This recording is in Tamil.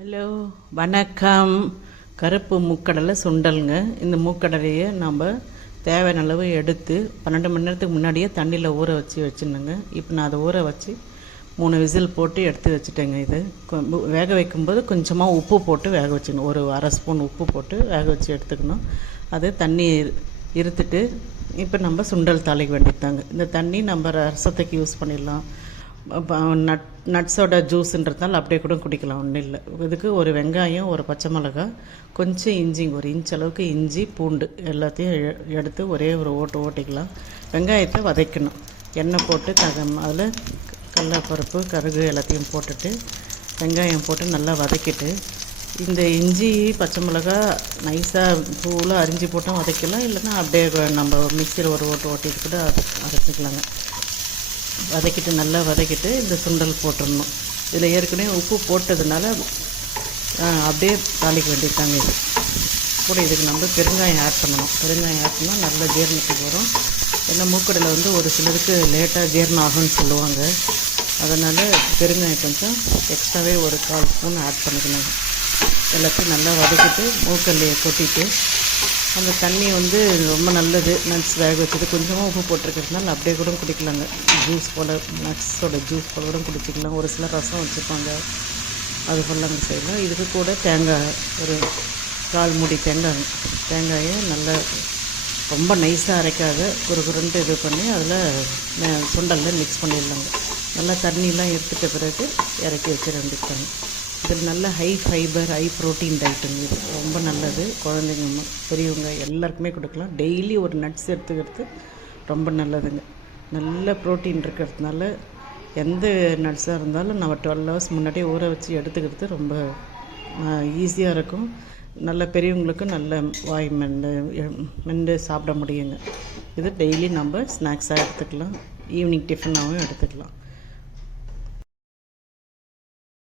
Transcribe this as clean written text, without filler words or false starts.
ஹலோ, வணக்கம். கருப்பு மூக்கடலை சுண்டலுங்க. இந்த மூக்கடலையை நம்ம தேவையான அளவு எடுத்து 12 மணி நேரத்துக்கு முன்னாடியே தண்ணியில் ஊற வச்சுருந்தேங்க. இப்போ நான் அதை ஊற வச்சு 3 விசில் போட்டு எடுத்து வச்சுட்டேங்க. இது வேக வைக்கும்போது கொஞ்சமாக உப்பு போட்டு வேக வச்சுக்கணும். ஒரு அரை ஸ்பூன் உப்பு போட்டு வேக வச்சு எடுத்துக்கணும். அது தண்ணி இருத்துட்டு இப்போ நம்ம சுண்டல் தாளிக்க வேண்டியதாங்க. இந்த தண்ணி நம்ம ரசத்துக்கு யூஸ் பண்ணிடலாம். நட்ஸோட ஜூஸுன்றதால அப்படியே கூட குடிக்கலாம், ஒன்றும் இல்லை. இதுக்கு ஒரு வெங்காயம், ஒரு பச்சை மிளகாய், கொஞ்சம் இஞ்சி, ஒரு இன்ச் அளவுக்கு இஞ்சி, பூண்டு எல்லாத்தையும் எடுத்து ஒரே ஒரு ஓட்டிக்கலாம். வெங்காயத்தை வதக்கணும். எண்ணெய் போட்டு அதில் கடலைப்பருப்பு, கடுகு எல்லாத்தையும் போட்டுட்டு வெங்காயம் போட்டு நல்லா வதக்கிட்டு இந்த இஞ்சி, பச்சை மிளகாய் நைஸாக பூவில் அரிஞ்சு போட்டும் வதக்கலாம். இல்லைன்னா அப்படியே நம்ம மிக்சியில் ஒரு ஓட்டிட்டு கூட அரைச்சிக்கலாங்க. வதக்கிட்டு நல்லா வதக்கிட்டு இந்த சுண்டல் போட்டுடணும். இதில் ஏற்கனவே உப்பு போட்டதுனால அப்படியே தாளிக்க வேண்டியதாங்க. இது கூட இதுக்கு நம்ம பெருங்காயம் ஆட் பண்ணணும். பெருங்காயம் ஆட் பண்ணால் நல்ல ஜீரணத்துக்கு வரும். ஏன்னா மூக்கடலை ஒரு சிலருக்கு லேட்டாக ஜீரணம் ஆகும்னு சொல்லுவாங்க. அதனால் பெருங்காயம் கொஞ்சம் எக்ஸ்ட்ராவே ஒரு 1/4 ஸ்பூன் ஆட் பண்ணிக்கணும். எல்லாத்தையும் நல்லா வதக்கிட்டு மூக்கடலையை கொட்டிட்டு அந்த தண்ணி ரொம்ப நல்லது. நட்ஸ் வேக வச்சது கொஞ்சமாக உப்பு போட்டிருக்கிறதுனால அப்படியே கூட குடிக்கலாங்க. ஜூஸ் போல், நட்ஸோட ஜூஸ் போல் கூட குடிச்சிக்கலாம். ஒரு சிலர் ரசம் வச்சுருப்பாங்க, அது போல் நம்ம செய்யலாம். இதுக்கு கூட தேங்காய் ஒரு 1/4 மூடி தேங்காயை நல்லா ரொம்ப நைஸாக அரைக்காத குறுகுறுன்ட்டு இது பண்ணி அதில் சுண்டலில் மிக்ஸ் பண்ணிடலாங்க. நல்லா தண்ணியெலாம் எடுத்துட்ட பிறகு இறக்கி வச்சிட வேண்டியதாங்க. இதில் நல்ல ஹை ஃபைபர், ஹை ப்ரோட்டீன் டயட்டுங்க. இது ரொம்ப நல்லது. குழந்தைங்க, பெரியவங்க எல்லாருக்குமே கொடுக்கலாம். டெய்லி ஒரு நட்ஸ் எடுத்துக்கிறது ரொம்ப நல்லதுங்க. நல்ல ப்ரோட்டீன் இருக்கிறதுனால எந்த நட்ஸாக இருந்தாலும் நம்ம 12 ஹவர்ஸ் முன்னாடியே ஊற வச்சு எடுத்துக்கிறது ரொம்ப ஈஸியாக இருக்கும். நல்ல பெரியவங்களுக்கும் நல்ல வாய் மென்று சாப்பிட முடியுங்க. இது டெய்லி நம்ம ஸ்நாக்ஸாக எடுத்துக்கலாம். ஈவினிங் டிஃபனாகவும் எடுத்துக்கலாம்.